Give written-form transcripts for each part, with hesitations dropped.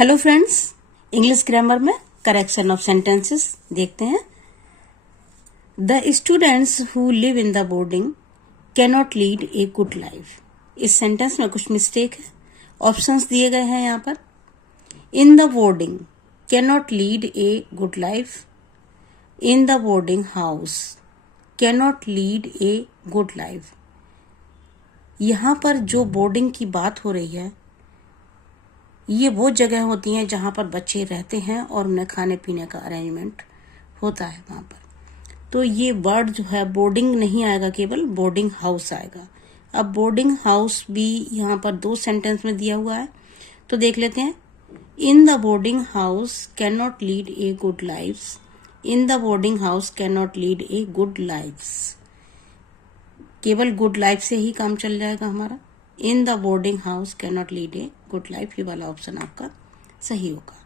Hello friends, English grammar में correction of sentences देखते हैं। The students who live in the boarding cannot lead a good life. इस sentence में कुछ mistake है। ऑप्शंस दिए गए हैं यहाँ पर। In the boarding cannot lead a good life. In the boarding house cannot lead a good life. यहाँ पर जो बोर्डिंग की बात हो रही है, ये वो जगह होती हैं जहाँ पर बच्चे रहते हैं और उन्हें खाने पीने का अरेंजमेंट होता है वहाँ पर। तो ये वर्ड जो है बोर्डिंग नहीं आएगा, केवल बोर्डिंग हाउस आएगा। अब बोर्डिंग हाउस भी यहाँ पर दो सेंटेंस में दिया हुआ है, तो देख लेते हैं। In the boarding house can not lead a good life. In the boarding house can not lead a good life. केवल गुड लाइफ से ही काम चल जाएगा हमारा। In the boarding house can not lead a good life, ये वाला option आपका सही होगा।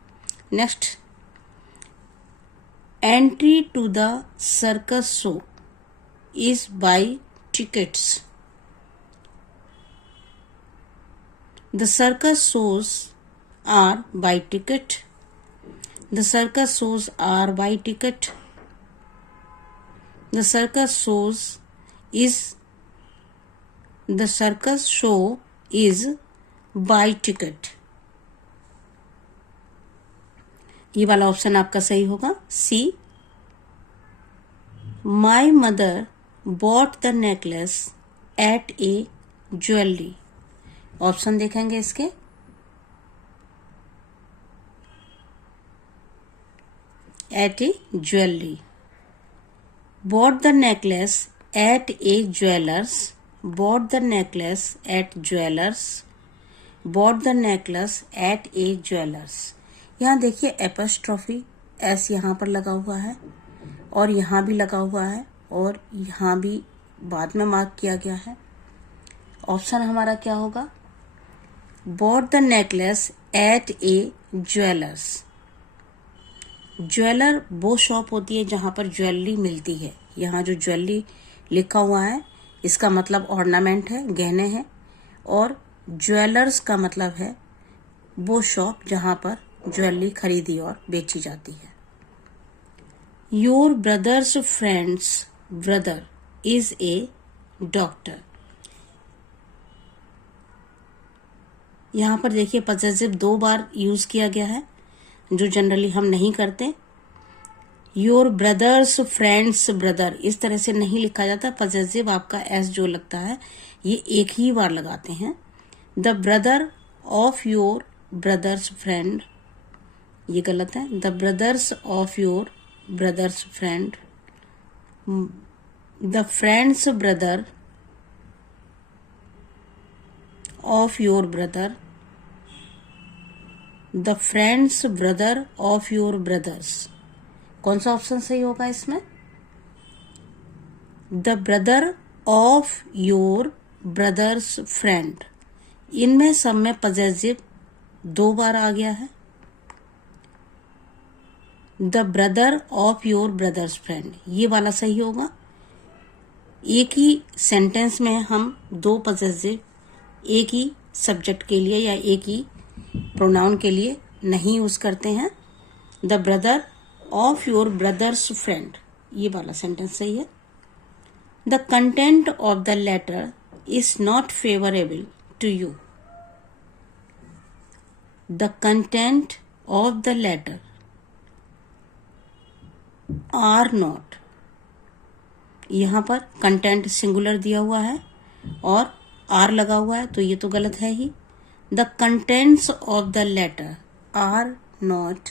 Next, entry to the circus show is by tickets. The circus shows are by ticket. The circus shows are by ticket. The circus shows is The circus show is by ticket। ये वाला option आपका सही होगा, सी। My mother bought the necklace at a jewelry। Option देखेंगे इसके। At a jewelry। Bought the necklace at a jeweler's। Bought the necklace at jewelers। Bought the necklace at a jewelers। यहाँ देखिए apostrophe S यहाँ पर लगा हुआ है और यहाँ भी लगा हुआ है और यहाँ भी बाद में मार्क किया गया है। ऑप्शन हमारा क्या होगा? Bought the necklace at a jewelers। Jeweller वो शॉप होती है जहाँ पर ज्वेलरी मिलती है। यहाँ जो ज्वेलरी लिखा हुआ है इसका मतलब ऑर्नामेंट है, गहने हैं, और ज्वेलर्स का मतलब है वो शॉप जहां पर ज्वेलरी खरीदी और बेची जाती है। Your brothers friends brother is a doctor. यहां पर देखिए पजेसिव दो बार यूज किया गया है, जो जनरली हम नहीं करते। योर ब्रदर्स फ्रेंड्स ब्रदर इस तरह से नहीं लिखा जाता। पजेसिव आपका एस जो लगता है ये एक ही बार लगाते हैं। The brother of your brother's friend, ये गलत है। The brothers of your brother's friend. The friends brother of your brother. The friends brother of your brothers. कौन सा ऑप्शन सही होगा इसमें? The brother of your brother's friend. इनमें सब में पजेसिव दो बार आ गया है। The brother of your brother's friend, ये वाला सही होगा। एक ही सेंटेंस में हम दो पजेसिव एक ही सब्जेक्ट के लिए या एक ही प्रोनाउन के लिए नहीं यूज करते हैं। The brother of your brother's friend, ये वाला सेंटेंस सही है। The content of the letter is not favourable to you. The content of the letter are not, यहां पर कंटेंट सिंगुलर दिया हुआ है और आर लगा हुआ है, तो ये तो गलत है ही। The contents of the letter are not,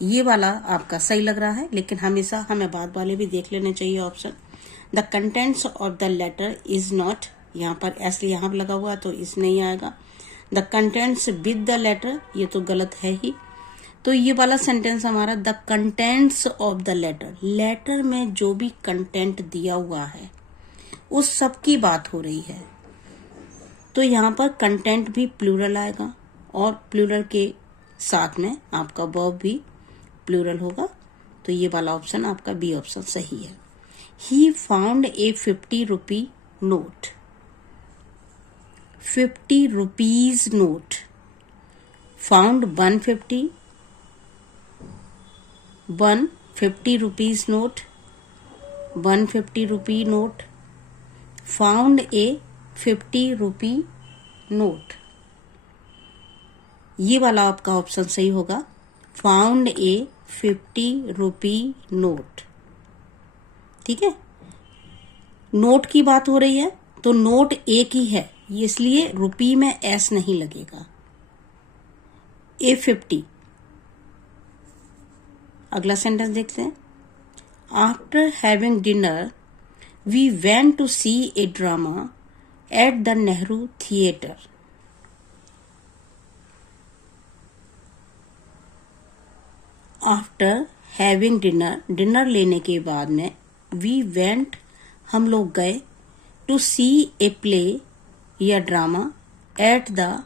ये वाला आपका सही लग रहा है, लेकिन हमेशा हमें बाद वाले भी देख लेने चाहिए option. The contents of the letter is not, यहाँ पर एस यहाँ पर लगा हुआ है तो इस नहीं आएगा। The contents with the letter, ये तो गलत है ही। तो ये वाला सेंटेंस हमारा the contents of the letter, letter में जो भी कंटेंट दिया हुआ है उस सब की बात हो रही है। तो यहाँ पर कंटेंट भी प्लूरल आएगा और प्लूरल के साथ में आपका वर्ब भी प्लूरल होगा। तो ये वाला ऑप्शन आपका बी ऑप्शन सही है। He found a 50 rupee note. 50 rupees note, found 150 rupees note, 150 rupee note, found a 50 rupee note. ये वाला आपका ऑप्शन सही होगा, फाउंड ए 50 रुपी नोट। ठीक है, नोट की बात हो रही है तो नोट एक ही है, इसलिए रुपी में एस नहीं लगेगा, A50। अगला सेंटेंस देखते हैं। After having dinner we went to see a drama at the Nehru theatre. After having dinner, dinner लेने के बाद में, वी वेंट हम लोग गए, टू सी ए प्ले या drama, at the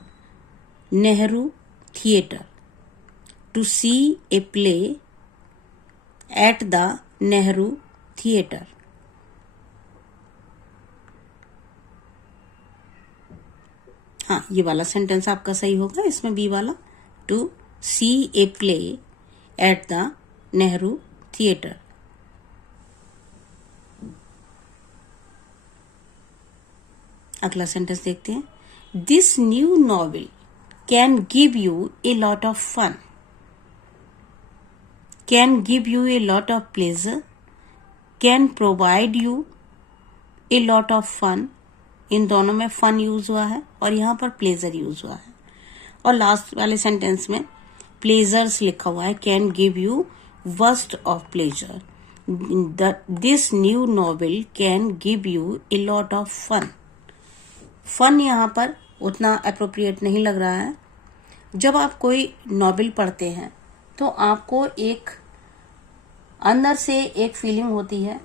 Nehru theatre, to see a play at the Nehru theatre. हाँ, ये वाला सेंटेंस आपका सही होगा, इसमें बी वाला, to see a play at the Nehru theatre. अगला सेंटेंस देखते हैं। This new novel can give you a lot of fun, can give you a lot of pleasure, can provide you a lot of fun. इन दोनों में fun use हुआ है और यहाँ पर प्लेजर यूज हुआ है, और लास्ट वाले सेंटेंस में प्लेजर्स लिखा हुआ है, can give you worst of pleasure. This new novel can give you a lot of fun. Fun यहाँ पर उतना अप्रोप्रिएट नहीं लग रहा है। जब आप कोई नॉवेल पढ़ते हैं तो आपको एक अंदर से एक फीलिंग होती है,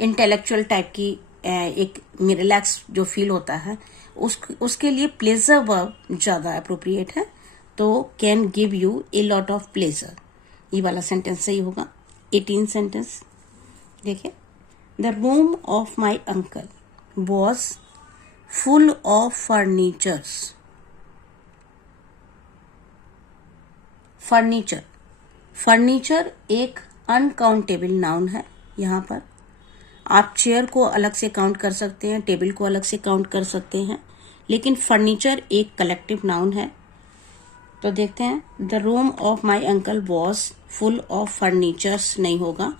इंटेलेक्चुअल टाइप की, एक रिलैक्स जो फील होता है, उसके लिए प्लेजर वर्ब ज्यादा अप्रोप्रिएट है, तो can give you a lot of pleasure, ये वाला सेंटेंस सही होगा। 18 सेंटेंस देखिए। The room of my uncle was full of furnitures. Furniture, furniture एक अनकाउंटेबल नाउन है। यहाँ पर आप चेयर को अलग से काउंट कर सकते हैं, टेबल को अलग से काउंट कर सकते हैं, लेकिन फर्नीचर एक कलेक्टिव नाउन है। तो देखते हैं, the room of my uncle was full of furnitures नहीं होगा,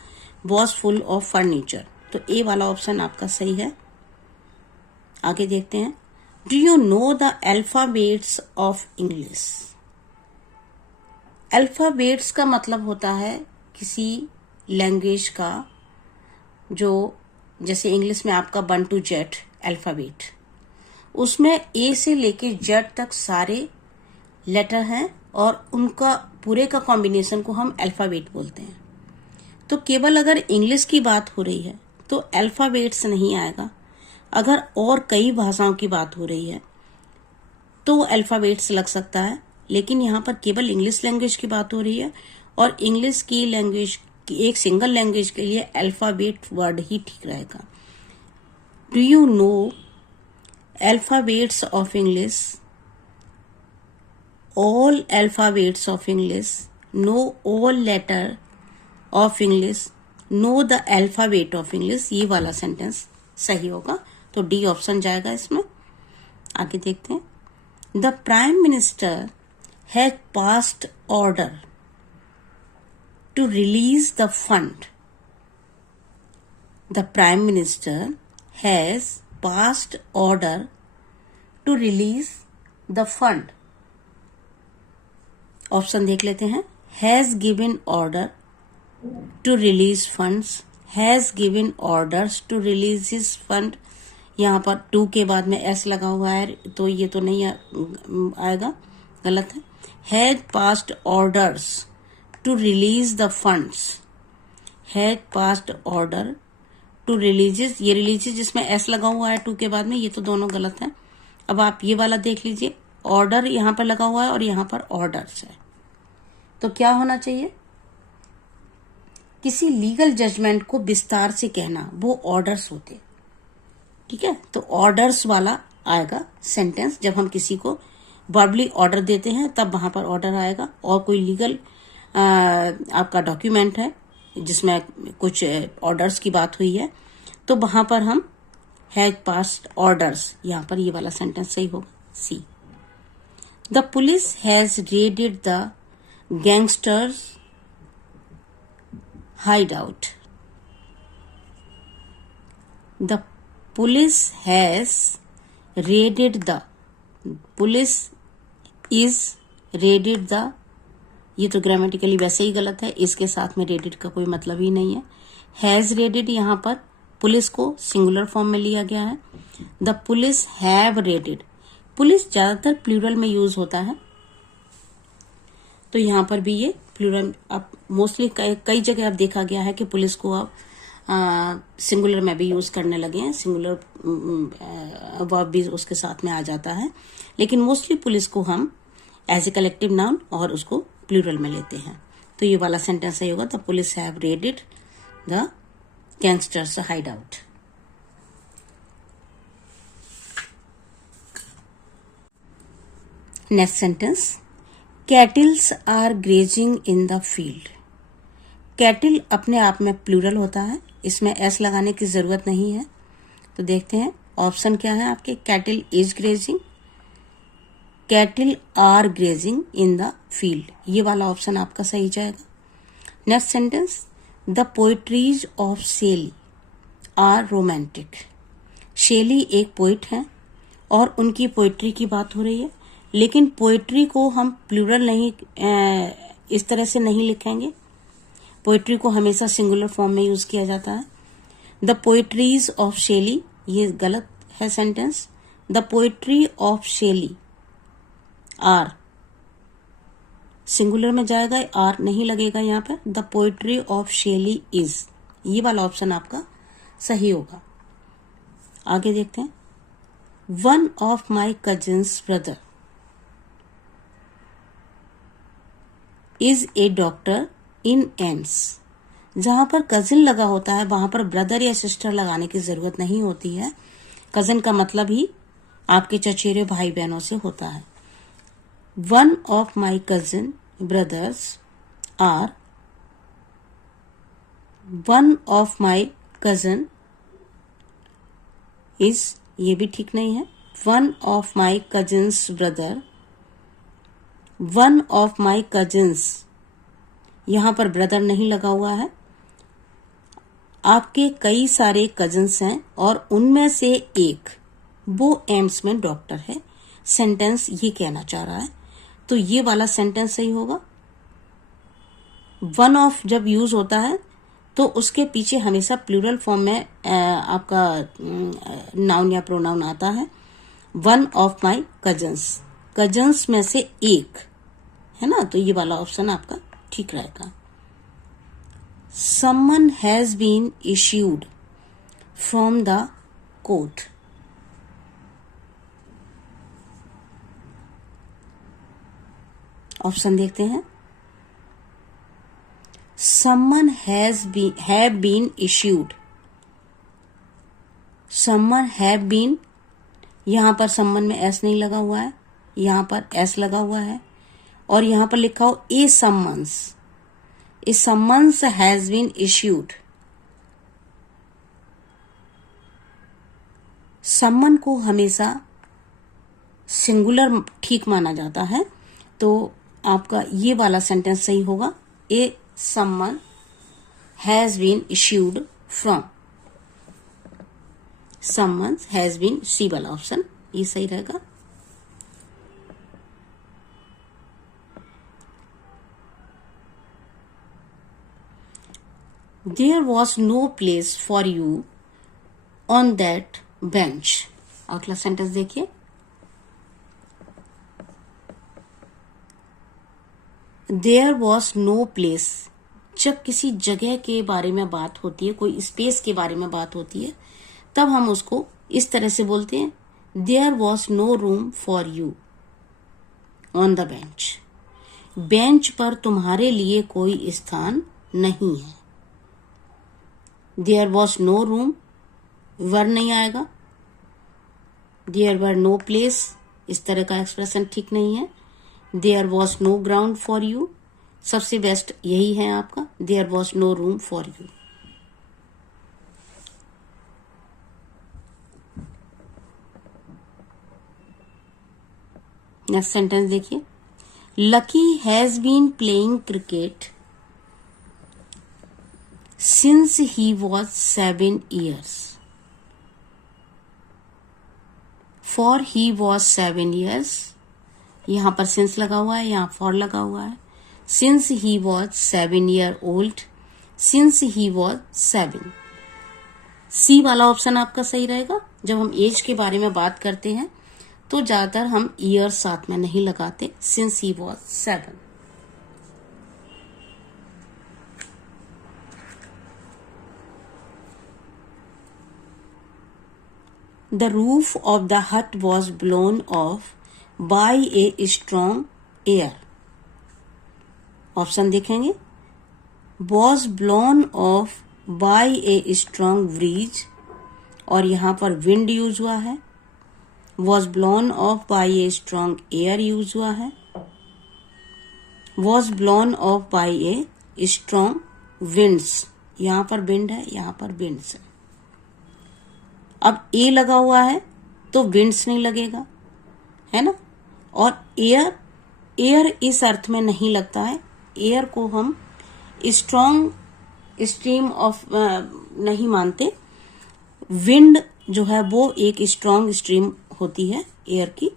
वॉज फुल ऑफ फर्नीचर। तो ए वाला ऑप्शन आपका सही है। आगे देखते हैं। Do you know the alphabets of English. Alphabets का मतलब होता है किसी लैंग्वेज का, जो जैसे इंग्लिश में आपका 1 to Z अल्फाबेट, उसमें ए से लेके जेड तक सारे लेटर हैं और उनका पूरे का कॉम्बिनेशन को हम अल्फाबेट बोलते हैं। तो केवल अगर इंग्लिश की बात हो रही है तो अल्फाबेट्स नहीं आएगा। अगर और कई भाषाओं की बात हो रही है तो अल्फाबेट्स लग सकता है, लेकिन यहाँ पर केवल इंग्लिश लैंग्वेज की बात हो रही है और इंग्लिश की लैंग्वेज की एक सिंगल लैंग्वेज के लिए अल्फाबेट वर्ड ही ठीक रहेगा। Do you know alphabets of English, all alphabets of English, know all letter of English, know the alphabet of English, ये वाला सेंटेंस सही होगा। तो डी ऑप्शन जाएगा इसमें। आगे देखते हैं। The prime minister has passed order to release the fund. The prime minister has passed order to release the fund. Option देख लेते हैं। Has given order to release funds, has given orders to release his fund. यहाँ पर to के बाद में S लगा हुआ है तो ये तो नहीं आएगा, गलत है। Has passed orders to release the funds, has passed order to releases, ये रिलीजेस जिसमें एस लगा हुआ है टू के बाद में, ये तो दोनों गलत है। अब आप ये वाला देख लीजिए, ऑर्डर यहाँ पर लगा हुआ है और यहाँ पर ऑर्डर्स है, तो क्या होना चाहिए? किसी लीगल जजमेंट को विस्तार से कहना, वो ऑर्डर्स होते। ठीक है, तो ऑर्डर्स वाला आएगा सेंटेंस जब हम किसी को वर्बली ऑर्डर देते हैं तब वहां पर ऑर्डर आएगा, और कोई लीगल आपका डॉक्यूमेंट है जिसमें कुछ ऑर्डर्स की बात हुई है तो वहां पर हम हैज पास्ड ऑर्डर्स, यहां पर ये वाला सेंटेंस सही होगा C. The police has raided the gangsters hideout. The police has raided the, police is raided the, ये तो ग्रामेटिकली वैसे ही गलत है, इसके साथ में रेडेड का कोई मतलब ही नहीं है। हैज रेडेड यहां पर पुलिस को सिंगुलर फॉर्म में लिया गया है। The police have raided, police ज्यादातर प्लूरल में यूज होता है तो यहां पर भी ये प्लूरल, अब मोस्टली कई जगह अब देखा गया है कि पुलिस को अब सिंगुलर में भी यूज करने लगे हैं, सिंगुलर वर्ब भी उसके साथ में आ जाता है, लेकिन मोस्टली पुलिस को हम एज ए कलेक्टिव नाउन और उसको प्लूरल में लेते हैं। तो ये वाला सेंटेंस सही होगा, the police have raided the gangsters hideout. Next sentence, cattles are grazing in the field. Cattle अपने आप में प्लूरल होता है, इसमें एस लगाने की जरूरत नहीं है। तो देखते हैं ऑप्शन क्या है आपके, cattle is grazing, cattle are grazing in the field, ये वाला ऑप्शन आपका सही जाएगा। Next sentence, the poetries of Shelley are romantic. Shelley एक पोइट है और उनकी पोएट्री की बात हो रही है, लेकिन पोएट्री को हम प्लूरल नहीं इस तरह से नहीं लिखेंगे, पोएट्री को हमेशा सिंगुलर फॉर्म में यूज किया जाता है। द पोएट्रीज ऑफ शेली, ये गलत है sentence, the poetry of Shelley are singular में जाएगा, आर नहीं लगेगा यहाँ पर। The poetry of Shelley is, ये वाला ऑप्शन आपका सही होगा। आगे देखते हैं, one of my cousins brother is a doctor in AIIMS. जहां पर कजिन लगा होता है वहां पर ब्रदर या सिस्टर लगाने की जरूरत नहीं होती है, कजिन का मतलब ही आपके चचेरे भाई बहनों से होता है। One of my cousin brothers are, one of my cousin is, ये भी ठीक नहीं है। One of my cousins brother, one of my cousins, यहां पर ब्रदर नहीं लगा हुआ है। आपके कई सारे कजिन्स हैं और उनमें से एक वो एम्स में डॉक्टर है, सेंटेंस ये कहना चाह रहा है, तो ये वाला सेंटेंस सही होगा। वन ऑफ जब यूज होता है तो उसके पीछे हमेशा प्लूरल फॉर्म में आपका नाउन या प्रोनाउन आता है। One of my cousins, cousins में से एक है ना, तो ये वाला ऑप्शन आपका ठीक रहेगा। Someone has been issued from the court. Option देखते हैं, someone have been issued, someone have been, यहां पर समवन में एस नहीं लगा हुआ है, यहां पर एस लगा हुआ है, और यहां पर लिखा हो a summons, a summons has been issued. Summon को हमेशा सिंगुलर ठीक माना जाता है, तो आपका ये वाला सेंटेंस सही होगा, a summon has been issued from, summon has been, C वाला ऑप्शन ये सही रहेगा। There was no place for you on that bench. अगला सेंटेंस देखिए, There was no place, जब किसी जगह के बारे में बात होती है, कोई स्पेस के बारे में बात होती है, तब हम उसको इस तरह से बोलते हैं, There was no room for you on the bench. Bench पर तुम्हारे लिए कोई स्थान नहीं है। There was no room, वर नहीं आएगा। There were no place, इस तरह का एक्सप्रेशन ठीक नहीं है। There was no ground for you, सबसे बेस्ट यही है आपका। There was no room for you. Next sentence देखिए, Lucky has been playing cricket since he was 7 years। For he was 7 years, यहां पर सिंस लगा हुआ है, यहां फॉर लगा हुआ है। Since he was 7 year old, since he was 7। सी वाला ऑप्शन आपका सही रहेगा। जब हम एज के बारे में बात करते हैं तो ज्यादातर हम ईयर साथ में नहीं लगाते, since he was 7। The roof of the hut was blown off by a strong air। Option देखेंगे, was blown off by a strong breeze, और यहां पर wind यूज हुआ है। was blown off by a strong air use हुआ है। was blown off by a strong winds, यहां पर wind है, यहां पर winds है। अब ए लगा हुआ है तो विंड्स नहीं लगेगा, है ना। और एयर, एयर इस अर्थ में नहीं लगता है। एयर को हम स्ट्रॉन्ग स्ट्रीम ऑफ नहीं मानते। विंड जो है वो एक स्ट्रॉन्ग स्ट्रीम होती है एयर की,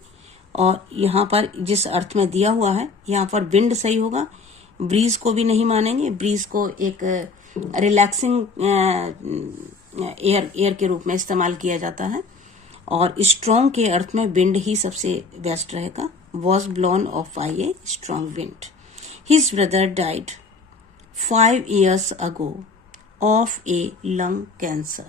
और यहाँ पर जिस अर्थ में दिया हुआ है यहाँ पर विंड सही होगा। ब्रीज को भी नहीं मानेंगे, ब्रीज को एक रिलैक्सिंग एयर के रूप में इस्तेमाल किया जाता है, और स्ट्रॉन्ग के अर्थ में विंड ही सबसे बेस्ट रहेगा। Was blown off by a strong wind. His brother died 5 years ago of a lung cancer।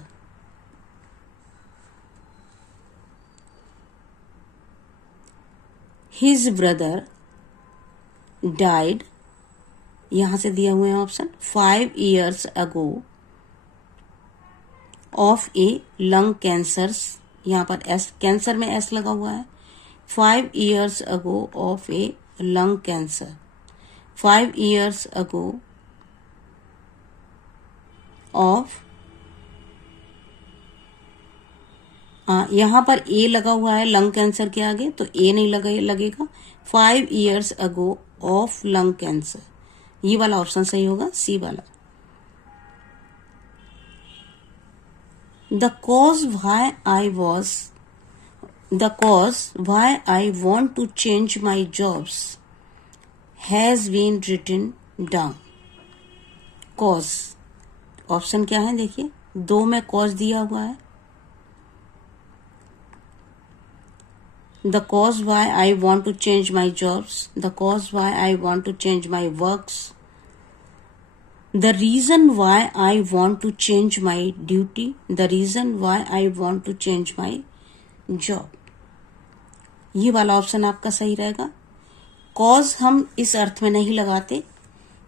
His brother died, यहां से दिया हुए हैं option, 5 years ago of a lung cancers, यहाँ पर एस, कैंसर में एस लगा हुआ है। 5 years ago of a lung cancer, 5 years ago of, यहाँ पर ए लगा हुआ है लंग कैंसर के आगे, तो ए नहीं लगेगा। 5 years ago of lung cancer, ये वाला ऑप्शन सही होगा, सी वाला। The cause why I want to change my jobs has been written down। cause, option क्या है देखिए, 2 में cause दिया हुआ है। The cause why I want to change my jobs, the cause why I want to change my works, the reason why I want to change my duty, the reason why I want to change my job। ये वाला option आपका सही रहेगा। Cause हम इस अर्थ में नहीं लगाते।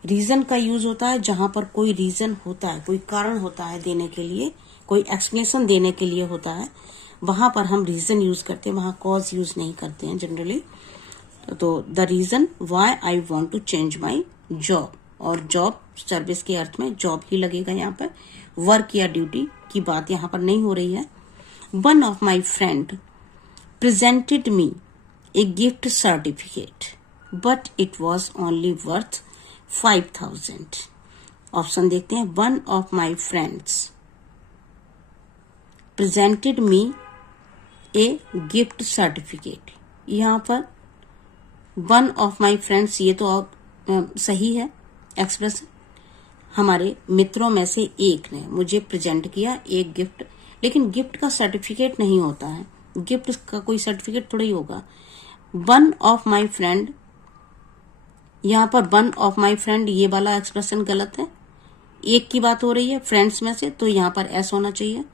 रीजन का यूज होता है जहां पर कोई रीजन होता है, कोई कारण होता है देने के लिए, कोई एक्सप्लेनेशन देने के लिए होता है, वहां पर हम रीजन यूज करते हैं, वहां कॉज यूज नहीं करते हैं जनरली। तो the reason why I want to change my job, और जॉब सर्विस के अर्थ में जॉब ही लगेगा यहाँ पर, वर्क या ड्यूटी की बात यहाँ पर नहीं हो रही है। One of my friend presented me a gift certificate but it was only worth 5,000। Option देखते हैं। One of my friends presented me a gift certificate, यहाँ पर वन ऑफ माई फ्रेंड्स, ये तो सही है एक्सप्रेशन। हमारे मित्रों में से एक ने मुझे प्रेजेंट किया एक गिफ्ट, लेकिन गिफ्ट का सर्टिफिकेट नहीं होता है, गिफ्ट का कोई सर्टिफिकेट थोड़ा ही होगा। वन ऑफ माई फ्रेंड, यहाँ पर वन ऑफ माई फ्रेंड ये वाला एक्सप्रेशन गलत है, एक की बात हो रही है फ्रेंड्स में से, तो यहाँ पर एस होना चाहिए।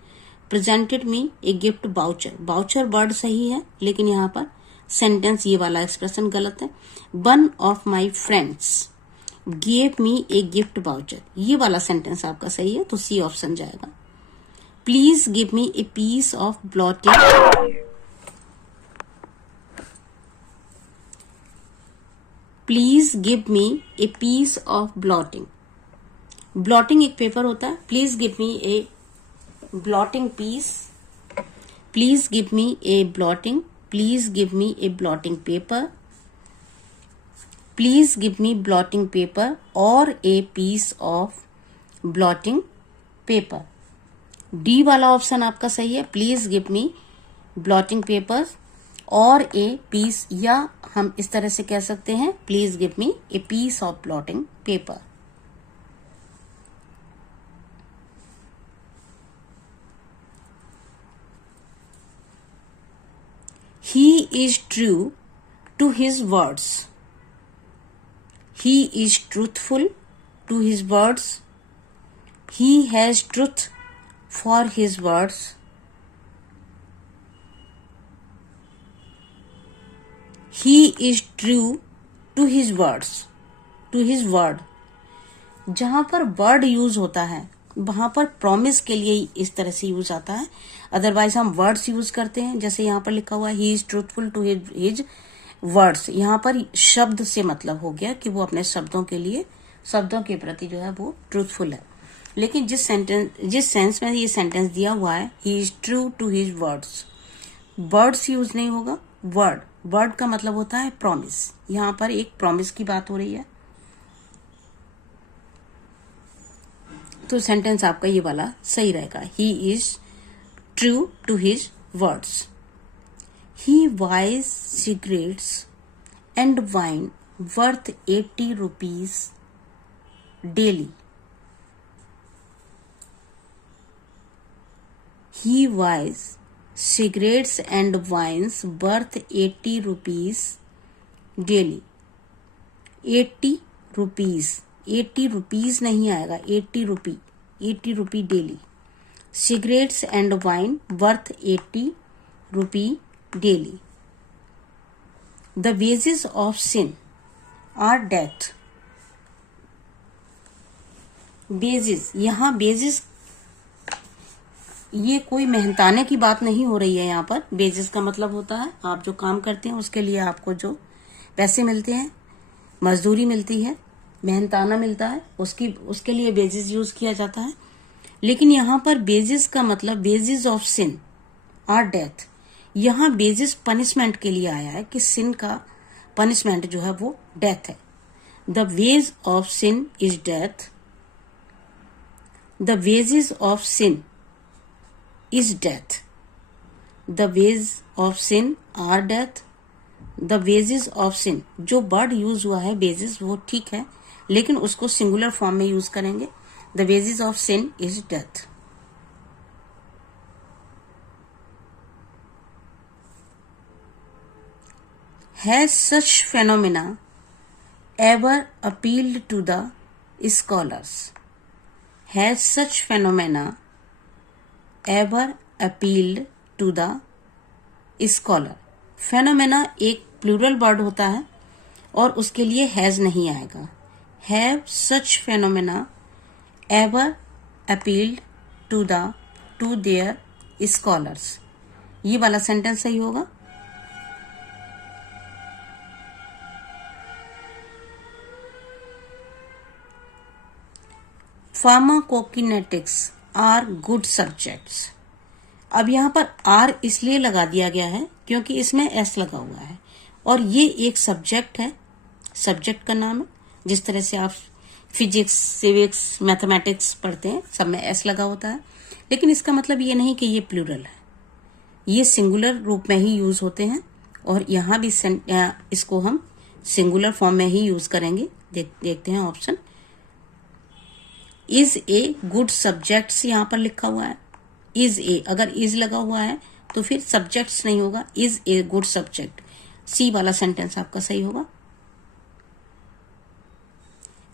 Presented me a gift voucher, voucher word सही है लेकिन यहाँ पर सेंटेंस ये वाला एक्सप्रेशन गलत है। One of my friends gave me a gift voucher, ये वाला सेंटेंस आपका सही है, तो सी ऑप्शन जाएगा। Please give me a piece of blotted please give me a piece of blotting. Blotting एक पेपर होता है। Please give me a blotting piece, please give me a blotting, please give me a blotting paper, please give me blotting paper और a piece of blotting paper. D वाला option आपका सही है, please give me blotting paper और a piece, या हम इस तरह से कह सकते हैं please give me a piece of blotting paper. He is true to his words. He is truthful to his words. He has truth for his words. He is true to his words. To his word. जहां पर word use होता है वहां पर promise के लिए इस तरह से यूज आता है। अदरवाइज हम वर्ड्स यूज करते हैं, जैसे यहाँ पर लिखा हुआ है he is truthful to his words. यहाँ पर शब्द से मतलब हो गया कि वो अपने शब्दों के लिए, शब्दों के प्रति जो है वो ट्रूथफुल है। लेकिन जिस सेंस में ये सेंटेंस दिया हुआ है he is true to his words, words use नहीं होगा, वर्ड का मतलब होता है प्रॉमिस। यहाँ पर एक प्रॉमिस की बात हो रही है, तो सेंटेंस आपका ये वाला सही रहेगा। He is true to his words. He buys cigarettes and wine worth 80 rupees daily. He buys cigarettes and wines worth 80 rupees daily. 80 rupees, 80 rupees नहीं आएगा, 80 rupee daily. Cigarettes and wine worth 80 rupee daily. The wages of sin are death. Wages, यहाँ wages ये कोई मेहनताने की बात नहीं हो रही है। यहाँ पर वेजेस का मतलब होता है आप जो काम करते हैं उसके लिए आपको जो पैसे मिलते हैं, मजदूरी मिलती है, मेहनताना मिलता है, उसके लिए वेजेस यूज किया जाता है। लेकिन यहाँ पर वेजेस का मतलब wages of sin are death. यहाँ वेजेस पनिशमेंट के लिए आया है कि सिन का पनिशमेंट जो है वो डेथ है। The wage of sin is death. The wages of sin is death. The wages of sin are death. The wages of sin, जो वर्ड यूज हुआ है wages वो ठीक है, लेकिन उसको सिंगुलर फॉर्म में यूज करेंगे। The wages of sin is death. Has such phenomena ever appealed to the scholars? Has such phenomena ever appealed to the scholar? Phenomena एक प्लूरल वर्ड होता है और उसके लिए हैज नहीं आएगा। Have such phenomena ever appealed to their scholars, ये वाला सेंटेंस सही होगा। Pharmacokinetics are good subjects. अब यहाँ पर आर इसलिए लगा दिया गया है क्योंकि इसमें एस लगा हुआ है और ये एक सब्जेक्ट है, सब्जेक्ट का नाम है। जिस तरह से आप फिजिक्स, सिविक्स, मैथमेटिक्स पढ़ते हैं सब में एस लगा होता है, लेकिन इसका मतलब ये नहीं कि ये प्लूरल है, ये सिंगुलर रूप में ही यूज होते हैं और यहाँ भी इसको हम सिंगुलर फॉर्म में ही यूज करेंगे। देखते हैं option. Is a good subjects यहाँ पर लिखा हुआ है, इज ए, अगर इज लगा हुआ है तो फिर सब्जेक्ट्स नहीं होगा, is a good subject. C वाला सेंटेंस आपका सही होगा।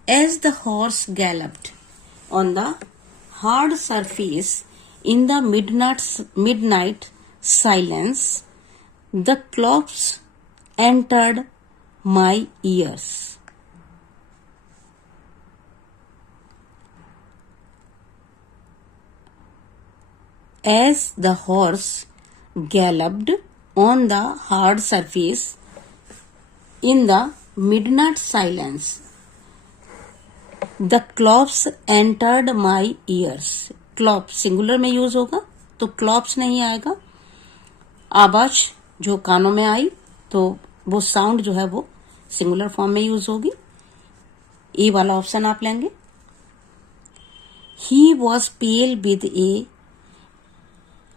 As the horse galloped on the hard surface in the midnight silence, the clops entered my ears. As the horse galloped on the hard surface in the midnight silence. The clops entered my ears. Klopp singular में use होगा तो क्लॉप्स नहीं आएगा. आवाज जो कानों में आई तो वो साउंड जो है वो सिंगुलर फॉर्म में यूज होगी. ए वाला ऑप्शन आप लेंगे. He was pale with a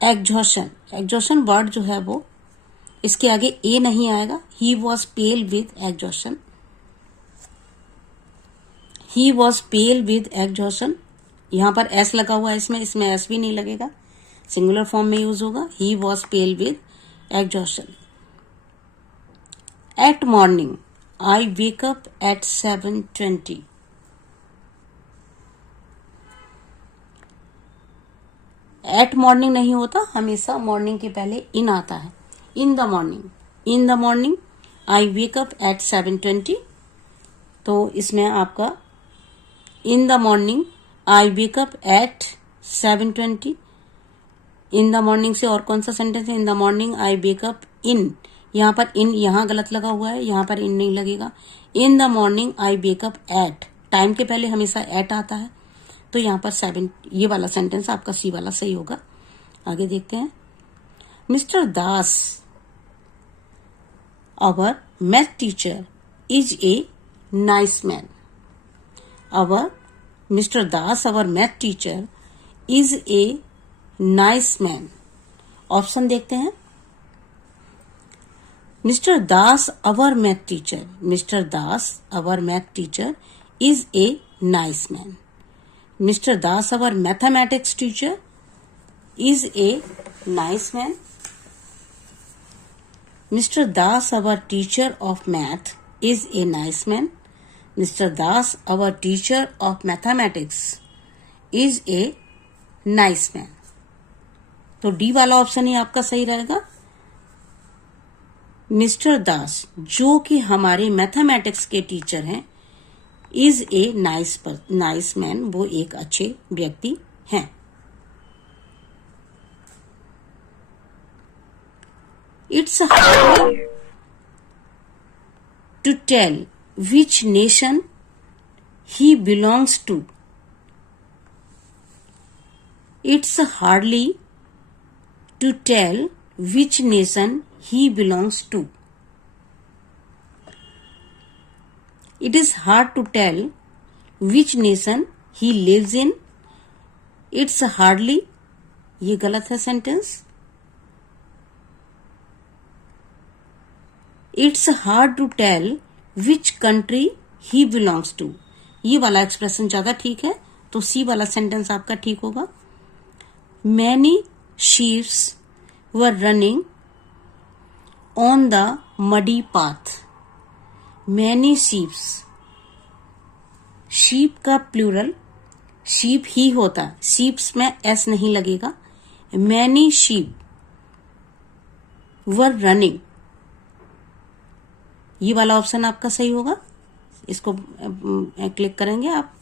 exhaustion. Exhaustion word जो है वो इसके आगे ए नहीं आएगा. He was pale with exhaustion. He was pale with exhaustion. यहां पर एस लगा हुआ है इसमें एस भी नहीं लगेगा. सिंगुलर फॉर्म में यूज होगा. He was pale with exhaustion. At morning I wake up at 7:20. At morning नहीं होता, हमेशा मॉर्निंग के पहले इन आता है. In the morning. In the morning I wake up at 7:20. तो इसमें आपका in the morning I wake up at 7:20. In the morning से और कौन सा सेंटेंस है? In the morning I wake up in. यहां पर इन यहां गलत लगा हुआ है, यहां पर इन नहीं लगेगा. इन the morning I wake up eight. Time के पहले हमेशा एट आता है तो यहां पर 7 ये वाला सेंटेंस आपका सी वाला सही होगा. आगे देखते हैं. Mister Das our math teacher is a nice man. Our mister Das our math teacher is a nice man. Option देखते हैं. Mister Das our math teacher. Mister Das our math teacher is a nice man. Mister Das our mathematics teacher is a nice man. Mister Das our teacher of math is a nice man. Mr. Das, our teacher of mathematics, is a nice man. तो D वाला option ही आपका सही रहेगा. Mister दास जो कि हमारे mathematics के teacher हैं, इज ए नाइस मैन, वो एक अच्छे व्यक्ति हैं. It's hard to tell which nation he belongs to. It's hardly to tell which nation he belongs to. It is hard to tell which nation he lives in. It's hardly, ये गलत है सेंटेंस. It's hard to tell which country he belongs to. ये वाला expression ज्यादा ठीक है तो सी वाला सेंटेंस आपका ठीक होगा. Many sheeps were running on the muddy path. Many sheeps. Sheep का प्लूरल शीप ही होता, शीप्स में एस नहीं लगेगा. Many sheep were running. ये वाला ऑप्शन आपका सही होगा. इसको क्लिक करेंगे आप.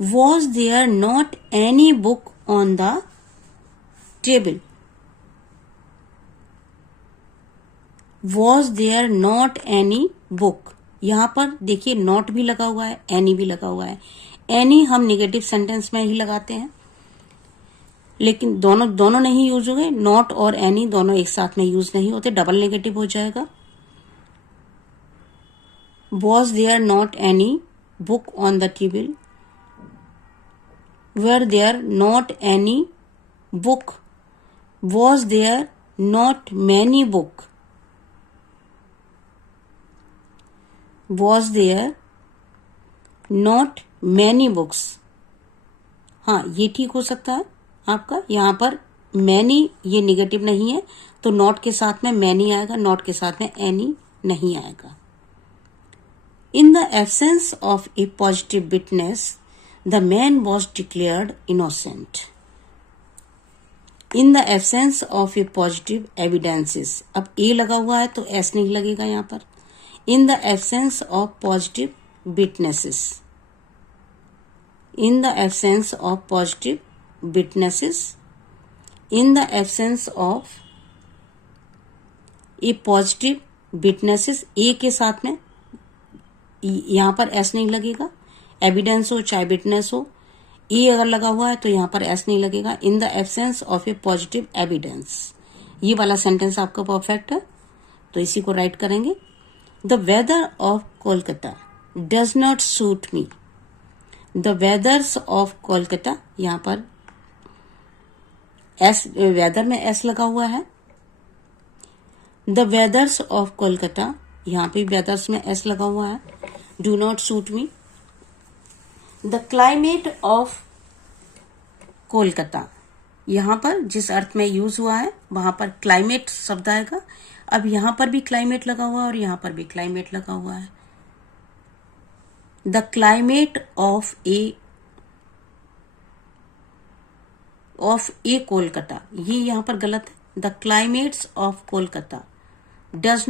Was there not any book on the table. Was there not any book. यहां पर देखिए नॉट भी लगा हुआ है, एनी भी लगा हुआ है. एनी हम निगेटिव सेंटेंस में ही लगाते हैं, लेकिन दोनों नहीं यूज हो गए. नॉट और एनी दोनों एक साथ में यूज नहीं होते, डबल नेगेटिव हो जाएगा. Was there not any book on the table. Were there not any book. Was there not many book. Was there not many books. हाँ ये ठीक हो सकता है आपका. यहां पर मैनी ये निगेटिव नहीं है तो नॉट के साथ में मैनी आएगा, नॉट के साथ में एनी नहीं आएगा. इन the absence of A positive witness the man was declared innocent. In the absence of A positive evidences. अब ए लगा हुआ है तो एस नहीं लगेगा यहां पर. In the absence of positive witnesses. In the absence of positive witnesses. In the absence of a positive witnesses a के साथ में यहां पर एस नहीं लगेगा, एविडेंस हो चाहे विटनेस हो, ए अगर लगा हुआ है तो यहां पर एस नहीं लगेगा। इन the absence of A positive evidence, ये वाला सेंटेंस आपका परफेक्ट है, तो इसी को राइट करेंगे। The weather of Kolkata does not suit me. The weathers of Kolkata, यहां पर एस, वेदर में एस लगा हुआ है। द वेदर्स ऑफ कोलकाता, यहां पे वेदर्स में एस लगा हुआ है। Do not suit me. The climate of Kolkata, यहां पर जिस अर्थ में यूज हुआ है वहां पर क्लाइमेट शब्द आएगा। अब यहां पर भी क्लाइमेट लगा हुआ है और यहां पर भी क्लाइमेट लगा हुआ है। द क्लाइमेट ऑफ ए कोलकाता, ये यहां पर गलत है। The climates of Kolkata does not